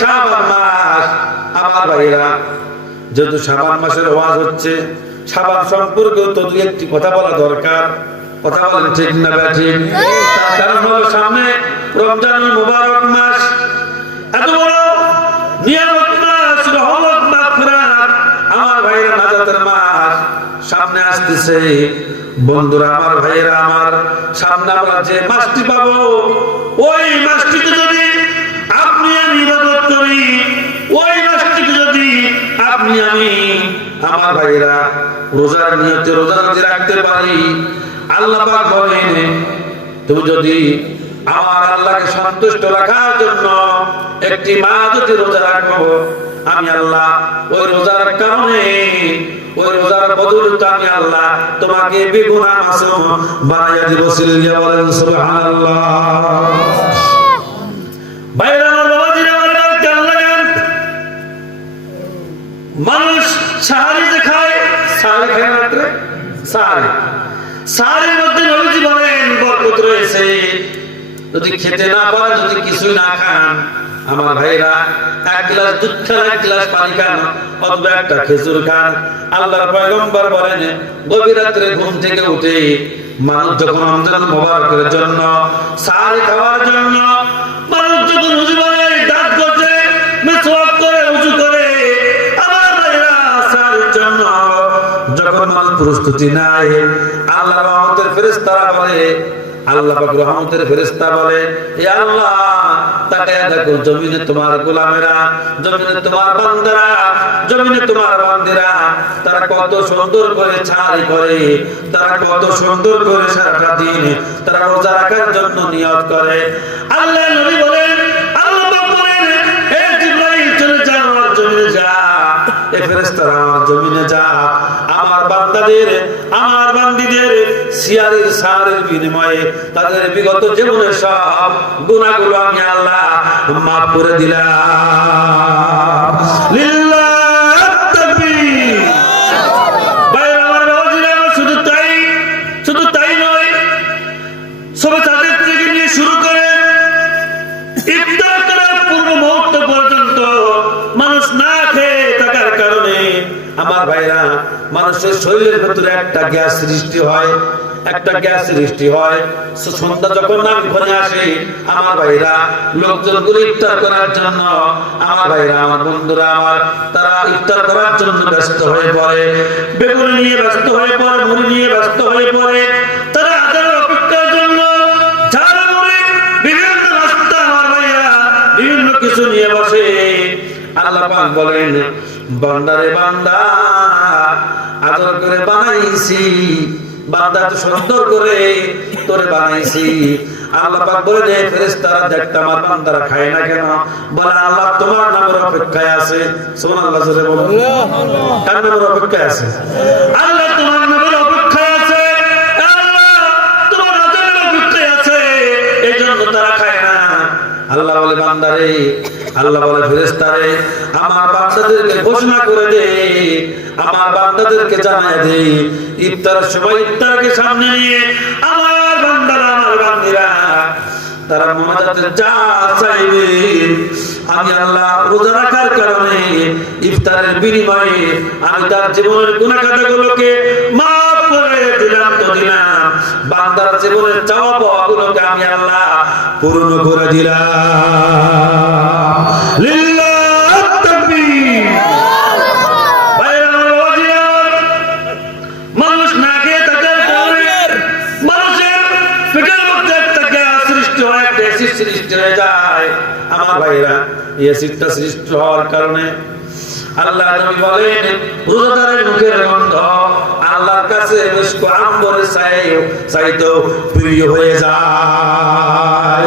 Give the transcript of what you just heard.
শাবান মাস। আমার ভাইরা, যেহেতু শাবান মাসের ওয়াজ হচ্ছে, শাবান সম্পর্কে তো দুই একটি কথা বলা দরকার। কথা বলেন ঠিক না ঠিক? তার কারণ হলো সামনে রমজানুল মুবারক মাস, এত বড় নিয়ামত মাস, রহমত মাগফিরাত, আমার ভাইরা নাজাতের মাস সামনে আসতেছে। বন্ধুরা আমার, ভাইরা আমার, সামনে আমরা যে মাসটি পাবো, ওই মাসটিতে যদি আপনি আমি ইবাদত করি, ওই মাসটিতে যদি আপনি আমি আমার ভাইরা রোজার নিয়তে রোজা যদি রাখতে পারি, আল্লাহ পাক বলেন, তুমি যদি আমার আল্লাহকে সন্তুষ্ট রাখার জন্য একটি মাস যদি রোজা রাখো, আমি আল্লাহ ওই রোজার কারণে, ওই রোজার বদৌলতে আমি আল্লাহ তোমাকে বেগুনা মাসুম বানাইয়া দিব। সিলগিয়া বলেন সুবহানাল্লাহ। বাইরে আমার বাবাজিরা, আমার খেয়াল লাগান, মানুষ সাহারি যে খায়, সাহারি খায় মাত্র সাহারি, সাহারির মধ্যে নবীজি বলেন বরকত রয়েছে। যদি খেতে না পারেন, যদি কিছু না খান, আমার ভাইরা এক গ্লাস দুধ খান, এক গ্লাস পানি খান, অথবা একটা খেজুর খান। আল্লাহর পয়গম্বর বলেন, গভীর রাত্রে ঘুম থেকে উঠে মানুষ যখন রমজান মুবারকের জন্য সাহারি খাওয়ার জন্য মানুষ যখন উযু করে, দাঁত ঘষে, মিসওয়াক করে, উযু করে, আমার ভাইরা সাহারির জন্য যখন মানুষ প্রস্তুতি নেয়, আল্লাহর রহমতের ফেরেশতারা বলে, আল্লাহ পাক রহমতের ফেরেশতা বলে, এ আল্লাহ, তাকায়া দেখো জমিনে তোমার গোলামেরা, জমিনে তোমার বান্দারা, জমিনে তোমার বান্দিরা, তারা কত সুন্দর করে ছাড়ি করে, তারা কত সুন্দর করে সারাটা দিন তারা রোজা রাখার জন্য নিয়ত করে। আল্লাহ নবী বলেন, আল্লাহ পাক বলেন, হে জিবরাইল, চলে যা আমার জমিনে যা, এ ফেরেশতারা আমার জমিনে যা, আমার বান্দাদের, আমার বান্দীদের সিয়ারের সারের বিনিময়ে তাদের বিগত জীবনের সব গুনাহগুলো আমি আল্লাহ মাফ করে দিলাম। লিল্লাহ তাকবীর। বাইরে আমার বাবাজিরা, শুধু তাই নয়, সবে তাদের থেকে নিয়ে শুরু করে ইফতার করার পূর্ব মুহূর্ত পর্যন্ত মানুষ না খেয়ে থাকার কারণে আমার ভাইরা মানুষের শরীরের ভেতরে একটা গ্যাস সৃষ্টি হয়, একটা গ্যাস সৃষ্টি হয়। সন্ধ্যা যখন নামক্ষণে আসে, আমার ভাইরা লোকজনগুলো ইফতার করার জন্য, আমার ভাইরা, আমার বন্ধুরা আমার, তারা ইফতার করার জন্য ব্যস্ত হয়ে পড়ে, বেগুন নিয়ে ব্যস্ত হয়ে পড়ে, মুড়ি নিয়ে ব্যস্ত হয়ে পড়ে, তারা আদার অপেক্ষার জন্য ঝাল মুড়ি, বিভিন্ন নাস্তা, আমার ভাইরা বিভিন্ন কিছু নিয়ে বসে। আল্লাহ পাক বলেন, বান্দারে বান্দা, আদর করে বানাইছি, বান্দা তো সুন্দর করে তোরে বানাইছি। আল্লাহ পাক বলেন, এই ফেরেশতারা দেখতে আমার বান্দারা খায় না কেন? বলে, আল্লাহ তোমার নামের অপেক্ষায় আছে। সুবহানাল্লাহ, জোরে বলুন। কার নামের অপেক্ষায় আছে? আল্লাহ তোমার নামের অপেক্ষায় আছে, আল্লাহ তোমার আজানের অপেক্ষায় আছে, এইজন্য তারা খায় না। আল্লাহ বলে, বান্দারে, আল্লাহ বলে ফেরেশতারে, আমার বান্দাদেরকে ঘোষণা করে দে, আমার বান্দাদেরকে জানায় দে, ইফতারের সময় ইফতারকে সামনে নিয়ে আমার বান্দারা, আমার বান্দিরা তারা মুনাজাতে যা চাইবে, আমি আল্লাহ রোজা রাখার কারণে ইফতারের বিনিময়ে আমি তার জীবনের গুনাহ খাতাগুলোকে মাফ করে দিলাম তো দিলাম, বান্দার জীবনের চাওয়া পাওয়াগুলোকে আমি আল্লাহ পূর্ণ করে দিলাম। লিল্লাহ তাকবীর। মানুষ না খেয়ে থাকার কারণে মানুষের পেটের মধ্যে একটা গ্যাস সৃষ্টি হয়, একটা অ্যাসিড সৃষ্টি হয়ে যায়। আমার ভাইরা, এই অ্যাসিডটা সৃষ্টি হওয়ার কারণে আল্লাহ নবী বলেন, রোজাদারের মুখের গন্ধ আল্লাহর কাছে মিশক আম্বরের চাইতেও প্রিয় হয়ে যায়।